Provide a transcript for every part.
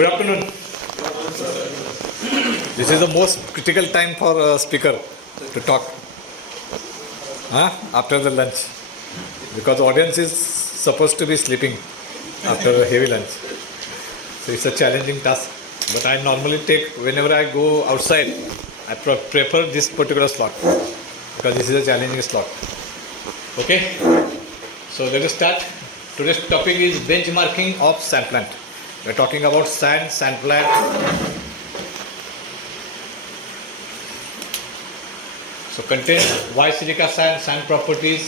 Good afternoon. This is the most critical time for a speaker to talk after the lunch, because the audience is supposed to be sleeping after a heavy lunch. So it's a challenging task. But I normally take, whenever I go outside, I prefer this particular slot because this is a challenging slot. Okay? So let us start. Today's topic is benchmarking of sand plant. We are talking about sand plant. So content, why silica sand properties,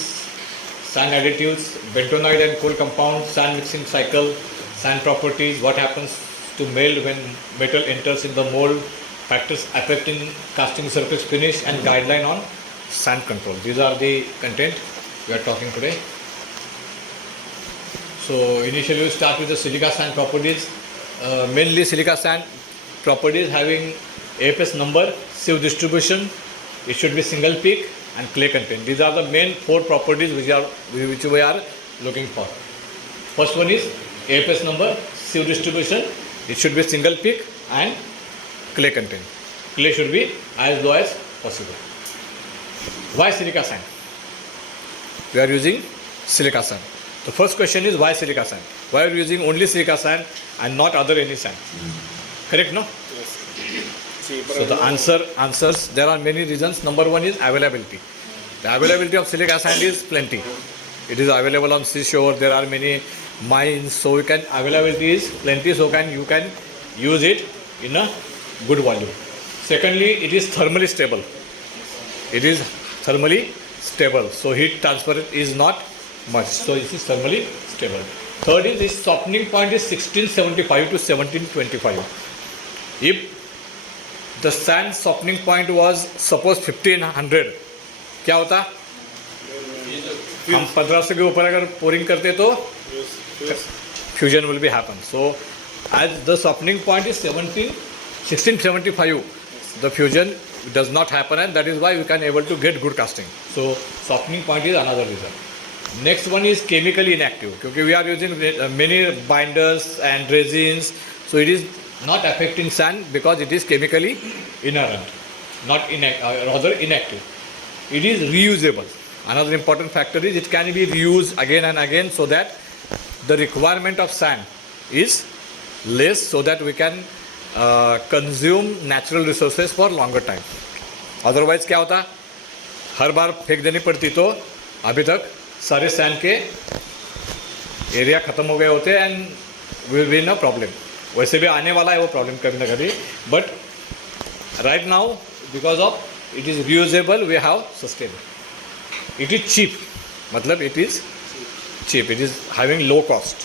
sand additives, bentonite and coal compounds, sand mixing cycle, sand properties, what happens to melt when metal enters in the mold, factors affecting casting surface finish, and guideline on sand control. These are the content we are talking today. So initially we start with the silica sand properties. Mainly silica sand properties having AFS number, sieve distribution, it should be single peak, and clay content. These are the main four properties which we are looking for. First one is AFS number, sieve distribution, it should be single peak, and clay content. Clay should be as low as possible. Why silica sand? We are using silica sand. The first question is why silica sand? Why are you using only silica sand and not other any sand? Correct, no? Yes. So the answers, there are many reasons. Number one is availability. The availability of silica sand is plenty. It is available on seashore. There are many mines, so availability is plenty. So you can use it in a good volume. Secondly, it is thermally stable. It is thermally stable. So heat transfer is not much. So it is thermally stable. Third is its softening point is 1675 to 1725. If the sand softening point was suppose 1500, क्या होता? हम 1500 के ऊपर अगर pouring करते तो fusion will be happen. So as the softening point is 1675, the fusion does not happen, and that is why we can able to get good casting. So softening point is another reason. Next one is chemically inactive, because we are using many binders and resins, so it is not affecting sand because it is chemically inert, rather inactive. It is reusable. Another important factor is it can be reused again and again, so that the requirement of sand is less, so that we can consume natural resources for longer time. Otherwise क्या होता, हर बार फेंक देनी पड़ती तो अभी तक सारे sand के एरिया ख़त्म हो गए होते and will be in a problem. वैसे भी आने वाला है वो प्रॉब्लम कभी ना कभी, but right now because of it is reusable we have sustain. It is cheap, मतलब it is cheap, it is having low cost,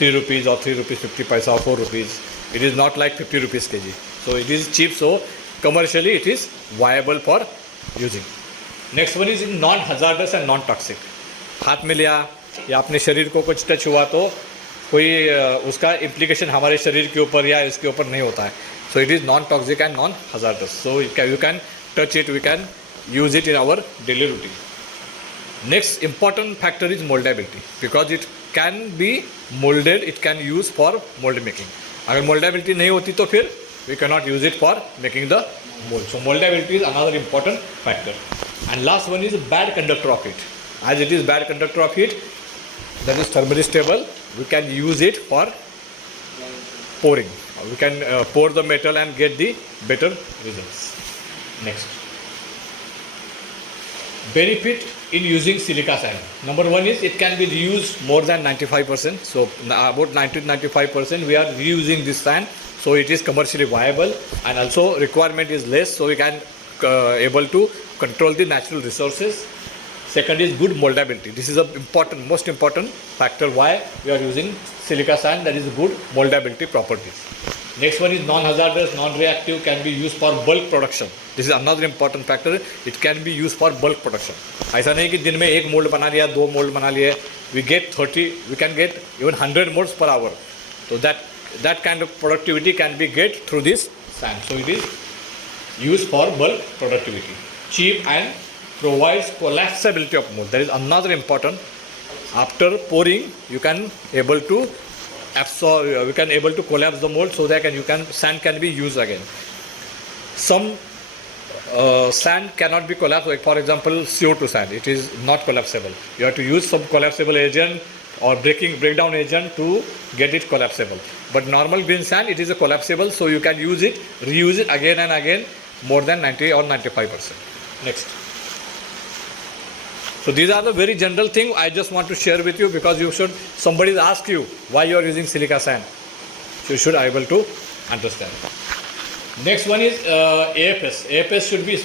3 rupees or 3 rupees 50 paisa or 4 rupees. It is not like 50 rupees kg. So it is cheap, so commercially it is viable for using. Next one is non-hazardous and non-toxic. हाथ में लिया या अपने शरीर को कुछ touch हुआ तो कोई उसका इम्प्लीकेशन हमारे शरीर के ऊपर या इसके ऊपर नहीं होता है. So it is non-toxic and non-hazardous. So you can touch it, we can use it in our daily routine. Next important factor is moldability, because it can be molded, it can use for mold making. अगर moldability नहीं होती तो फिर we cannot use it for making the mold. So moldability is another important factor. And last one is bad conductor of heat. As it is bad conductor of heat, that is thermally stable, we can use it for pouring. We can pour the metal and get the better results. Next. Benefit in using silica sand. Number one is it can be reused more than 95%. So about 90-95% we are reusing this sand. So it is commercially viable, and also requirement is less. So we can able to control the natural resources. Second is good moldability. This is a most important factor why we are using silica sand, that is good moldability properties. Next one is non-hazardous, non-reactive, can be used for bulk production. This is another important factor. It can be used for bulk production. ऐसा नहीं कि दिन में एक mould बना लिया, 2 mould बना लिए. We can get even 100 molds per hour. So that kind of productivity can be get through this sand. So it is used for bulk productivity. Cheap and provides collapsibility of mold. That is another important. After pouring, you can able to absorb, we can able to collapse the mold so that sand can be used again. Some sand cannot be collapsed, like for example CO2 sand, it is not collapsible. You have to use some collapsible agent or breakdown agent to get it collapsible. But normal green sand, it is a collapsible, so you can use it, reuse it again and again, more than 90 or 95%. Next. So these are the very general thing I just want to share with you, because somebody ask you why you are using silica sand. So you should be able to understand. Next one is AFS. AFS should be